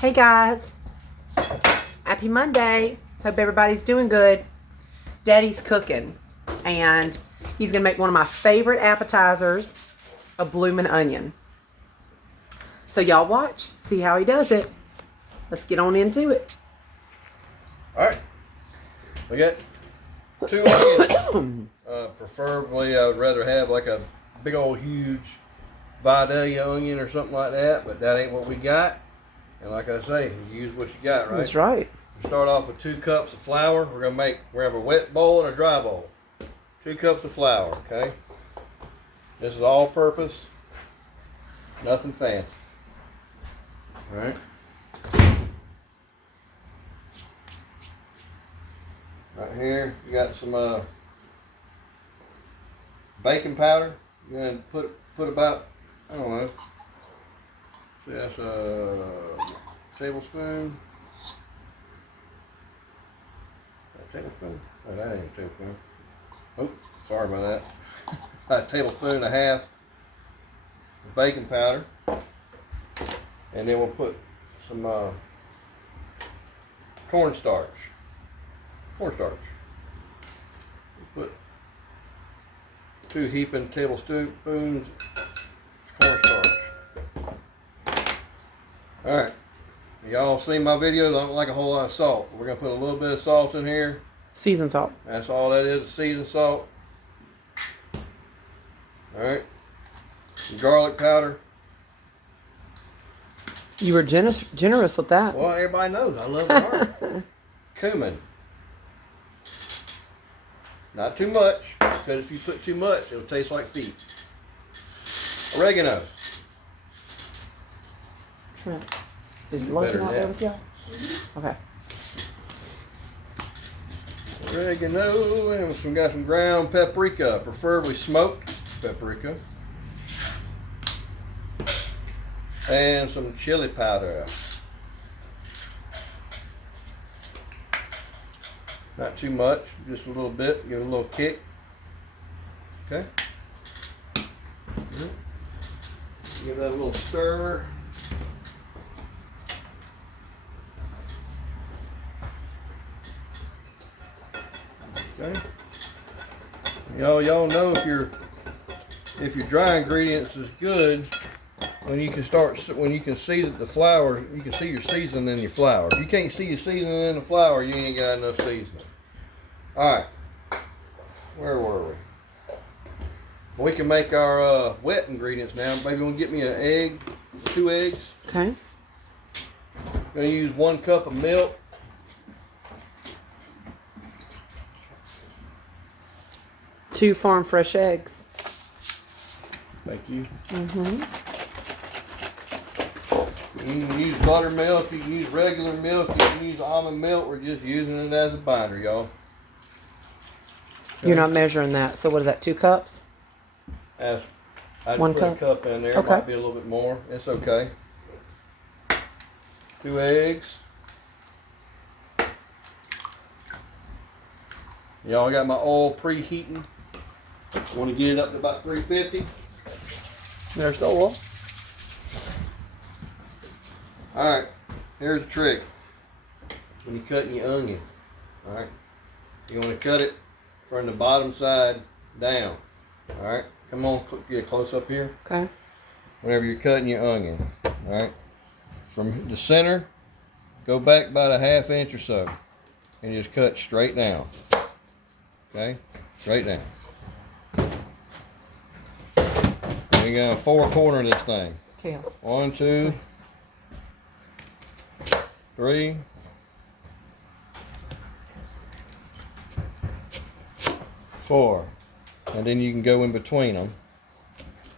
Hey guys, happy Monday. Hope everybody's doing good. Daddy's cooking and he's gonna make one of my favorite appetizers, a bloomin' onion. So y'all watch, see how he does it. Let's get on into it. Alright, we got 2 onions. Preferably I would rather have like a big old huge Vidalia onion or something like that, but that ain't what we got. And like I say, you use what you got, right? That's right. We start off with 2 cups of flour. We're gonna have a wet bowl and a dry bowl. 2 cups of flour, okay? This is all purpose, nothing fancy. Alright. Right here, you got some baking powder. You're gonna put about, I don't know, see, that's a tablespoon. A tablespoon? Oh, that ain't a tablespoon. Oh, sorry about that. About a tablespoon and a half of baking powder. And then we'll put some cornstarch. Cornstarch. Put 2 heaping tablespoons cornstarch. Alright. Y'all seen my videos? I don't like a whole lot of salt. We're going to put a little bit of salt in here. Seasoned salt. That's all that is, seasoned salt. Alright. Garlic powder. You were generous with that. Well, everybody knows I love garlic. Cumin. Not too much, because if you put too much, it'll taste like feet. Oregano. Trent, is Logan out there with y'all? Okay. Oregano, and we got some ground paprika, preferably smoked paprika. And some chili powder. Not too much, just a little bit, give it a little kick. Okay. Give that a little stir. Okay. Y'all know if your dry ingredients is good, when you can see that the flour, you can see your seasoning in your flour. If you can't see your seasoning in the flour, you ain't got enough seasoning. Alright. Where were we? We can make our wet ingredients now. Maybe we'll get me an egg, 2 eggs. Okay. Gonna use 1 cup of milk. Two farm fresh eggs. Thank you. Mm-hmm. You can use buttermilk, you can use regular milk, you can use almond milk. We're just using it as a binder, y'all. You're not measuring that. So what is that, 2 cups? I'd 1 put cup? a cup in there. Okay. Might be a little bit more. It's okay. 2 eggs. Y'all got my oil preheating. Want to get it up to about 350. There's the oil. Alright, here's the trick. When you're cutting your onion, alright, you want to cut it from the bottom side down. Alright, come on, get close up here. Okay. Whenever you're cutting your onion, alright, from the center, go back about a ½ inch or so, and just cut straight down. Okay, straight down. We're gonna 4-corner this thing. Okay. 1, 2, 3, 4, and then you can go in between them.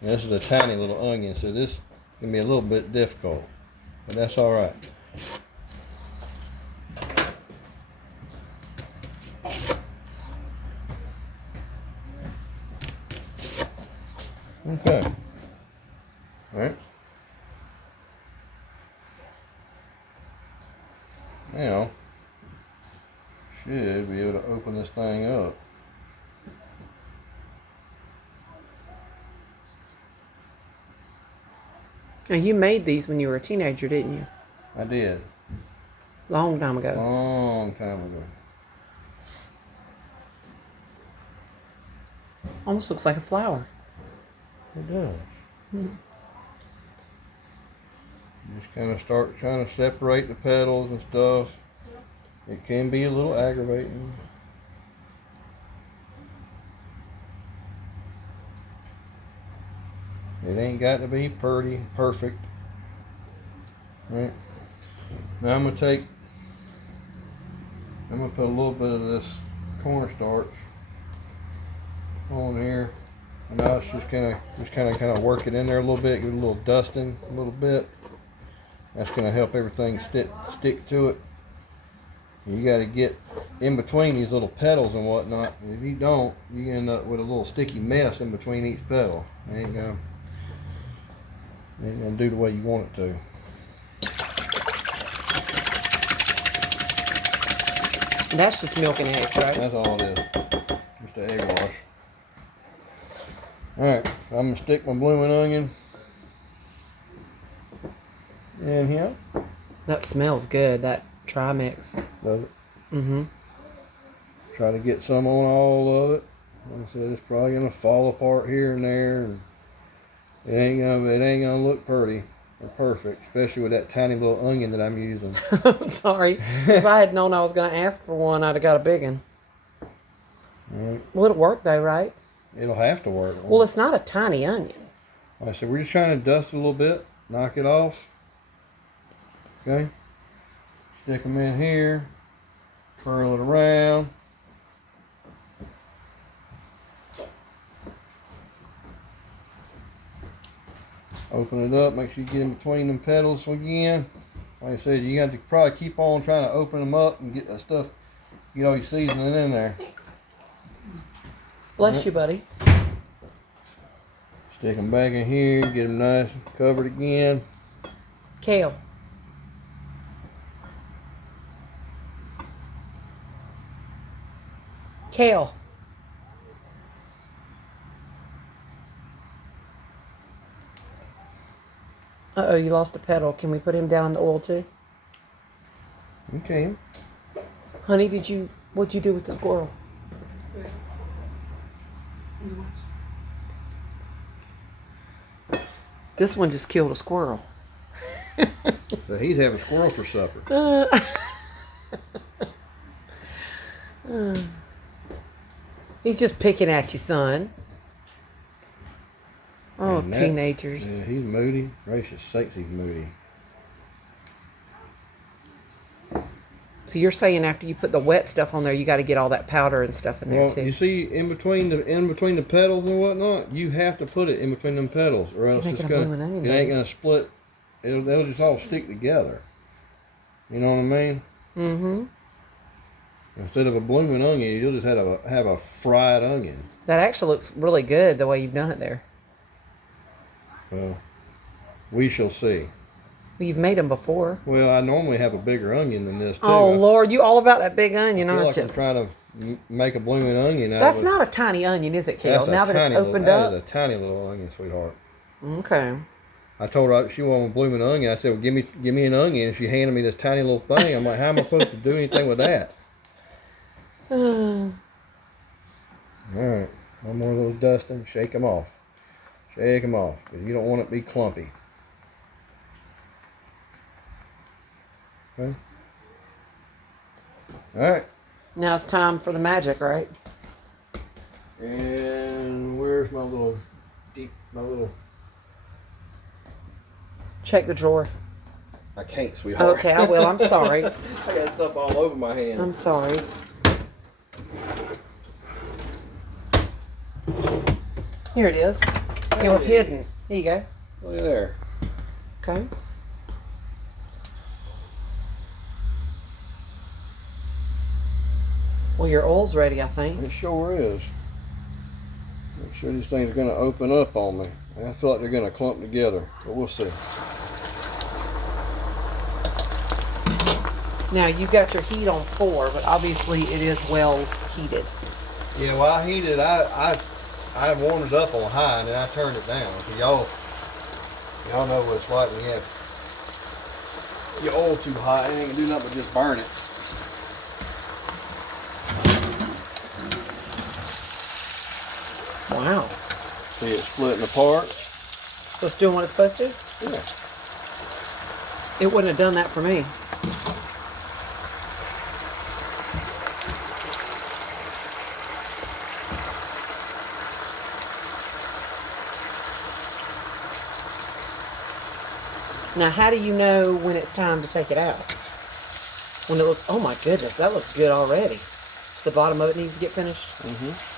And this is a tiny little onion, so this can be a little bit difficult, but that's all right. Okay. All right. Now, should be able to open this thing up. Now you made these when you were a teenager, didn't you? I did. Long time ago. Long time ago. Almost looks like a flower. It does. Hmm. Just kind of start trying to separate the petals and stuff. It can be a little aggravating. It ain't got to be perfect. Right. Now I'm gonna put a little bit of this cornstarch on here. And now it's just kind of work it in there a little bit, give it a little dusting a little bit. That's gonna help everything stick to it. You got to get in between these little petals and whatnot. If you don't, you end up with a little sticky mess in between each petal. It ain't gonna do the way you want it to. That's just milk and eggs, right? That's all it is. Just an egg wash. Alright, I'm going to stick my blooming onion in here. That smells good, that try mix. Does it? Mm-hmm. Try to get some on all of it. Like I said, it's probably going to fall apart here and there. And it ain't gonna look pretty or perfect, especially with that tiny little onion that I'm using. Sorry. If I had known I was going to ask for one, I'd have got a big one. Right. Well, it'll work though, right? It'll have to work. Well, it's not a tiny onion. Like I said, we're just trying to dust it a little bit, knock it off. Okay. Stick them in here, twirl it around. Open it up, make sure you get in between them petals again. Like I said, you got to probably keep on trying to open them up and get that stuff, get all your seasoning in there. Bless you, buddy. Stick them back in here, get them nice and covered again. Kale. Kale. Uh-oh, you lost a petal. Can we put him down in the oil too? Okay. Honey, what'd you do with the squirrel? This one just killed a squirrel. So he's having squirrel for supper. He's just picking at you, son. Oh, And that- teenagers. Yeah, he's moody. Gracious sakes, he's moody. So you're saying after you put the wet stuff on there, you got to get all that powder and stuff in there Well, too. you see, in between the petals and whatnot, you have to put it in between them petals, or else making it's a gonna, blooming onion, it ain't baby. gonna split. They'll just all stick together. You know what I mean? Mm-hmm. Instead of a blooming onion, you'll just have a fried onion. That actually looks really good the way you've done it there. Well, we shall see. Well, you've made them before. Well, I normally have a bigger onion than this too. Oh, I Lord, you all about that big feel onion, aren't like you? I'm trying to make a blooming onion out That's of it. not a tiny onion, is it, Kale? That's a Now that it's tiny opened little, up. That is a tiny little onion, sweetheart. Okay. I told her she wanted a blooming onion. I said, well, give me an onion. And she handed me this tiny little thing. I'm like, how am I supposed to do anything with that? All right. One more little dusting. Shake them off. Shake them off. Because you don't want it to be clumpy. Okay. All right. Now it's time for the magic, right? And where's my little Check the drawer. I can't, sweetheart. Okay, I will. I'm sorry. I got stuff all over my hand. I'm sorry. Here it is. It was hidden. There you go. Look at there. Okay. Well, your oil's ready, I think. It sure is. Make sure these things are going to open up on me. I feel like they're going to clump together, but we'll see. Now, you got your heat on 4, but obviously it is well heated. Yeah, well, I heated. I warmed it up on high, and then I turned it down. So y'all know what it's like when you have your oil too hot. It ain't gonna do nothing but just burn it. Wow. See it splitting apart? So it's doing what it's supposed to? Yeah. It wouldn't have done that for me. Now, how do you know when it's time to take it out? When it looks, oh my goodness, that looks good already. So the bottom of it needs to get finished? Mm-hmm.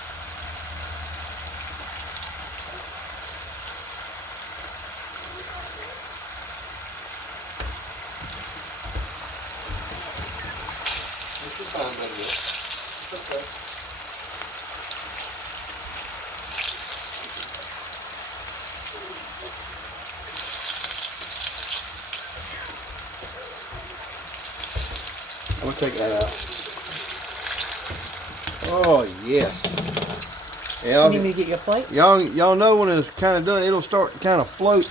Okay. I'm gonna take that out. Oh yes. You need me to get you a plate? Y'all know when it's kind of done, it'll start to kind of float.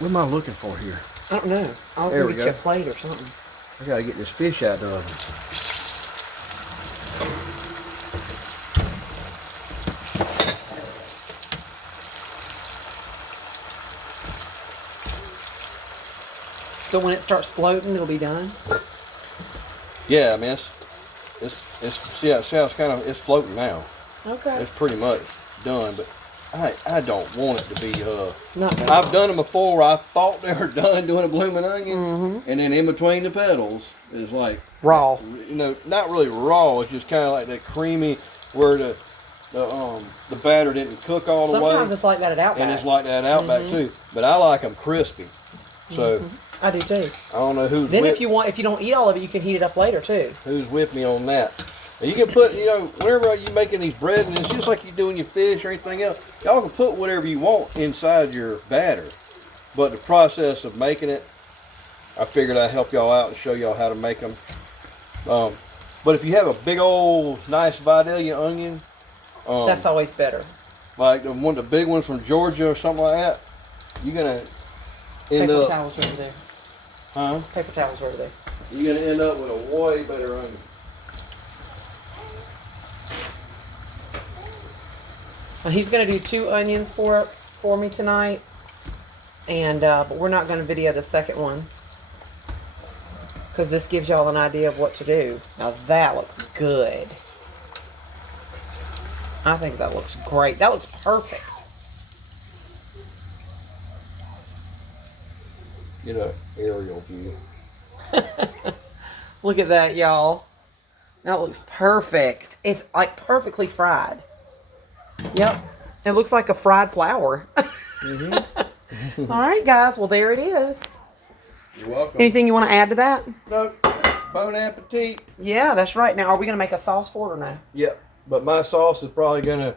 What am I looking for here? I don't know. I'll There go we get you a go. plate or something. I gotta get this fish out of it. So when it starts floating, it'll be done? Yeah, I mean see how it's kind of, it's floating now. Okay. It's pretty much done, but I don't want it to be Not done. I've done them before where I thought they were done doing a blooming onion, Mm-hmm. and then in between the petals is like Raw. You know, not really raw. It's just kind of like that creamy where the batter didn't cook all the way. Sometimes it's like that at Outback. And it's like that at Outback too. But I like them crispy. So I do too. I don't know who's Then with, if you don't eat all of it, you can heat it up later too. who's with me on that. And you can put, you know, whenever you're making these bread, and it's just like you're doing your fish or anything else, y'all can put whatever you want inside your batter. But the process of making it, I figured I'd help y'all out and show y'all how to make them. But if you have a big old nice Vidalia onion, That's always better. like one of the big ones from Georgia or something like that, you're gonna end Paper up, towels over there. huh? Paper towels over there. You're gonna end up with a way better onion. Well, he's gonna do 2 onions for me tonight, and but we're not gonna video the second one because this gives y'all an idea of what to do. Now that looks good. I think that looks great. That looks perfect. Get an aerial view. Look at that, y'all. That looks perfect. It's like perfectly fried. Yep. It looks like a fried flour. Mm-hmm. All right, guys. Well, there it is. You're welcome. Anything you want to add to that? No. Bon appetit. Yeah, that's right. Now, are we going to make a sauce for it or no? Yep. But my sauce is probably gonna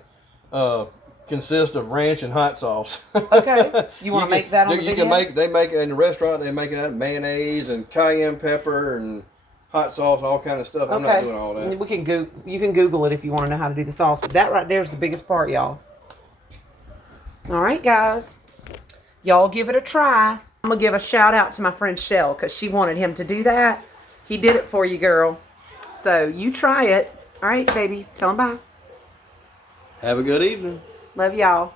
consist of ranch and hot sauce. Okay. You want to make that on the video? They make it in the restaurant. They make it out of mayonnaise and cayenne pepper and hot sauce, all kind of stuff. I'm not doing all that. We can you can Google it if you want to know how to do the sauce. But that right there is the biggest part, y'all. All right, guys. Y'all give it a try. I'm going to give a shout out to my friend Shell because she wanted him to do that. He did it for you, girl. So you try it. All right, baby. Tell him bye. Have a good evening. Love y'all.